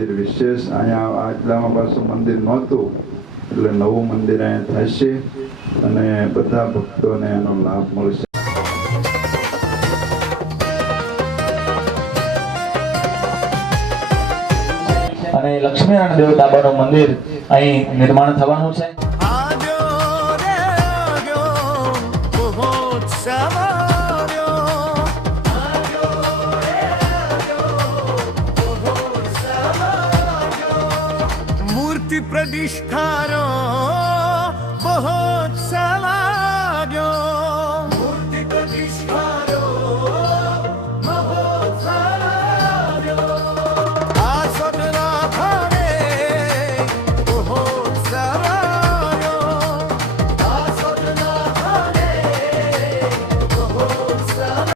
મંદિર વિશેષ. અહીંયા આટલામાં પાછું મંદિર નહોતું. એટલે નવું મંદિર અહીંયા થશે અને બધા ભક્તોને એનો લાભ મળશે. અને લક્ષ્મીનારાયણ દેવ તાબાનું મંદિર અહીં નિર્માણ થવાનું છે. प्रतिष्ठारों बहुत सा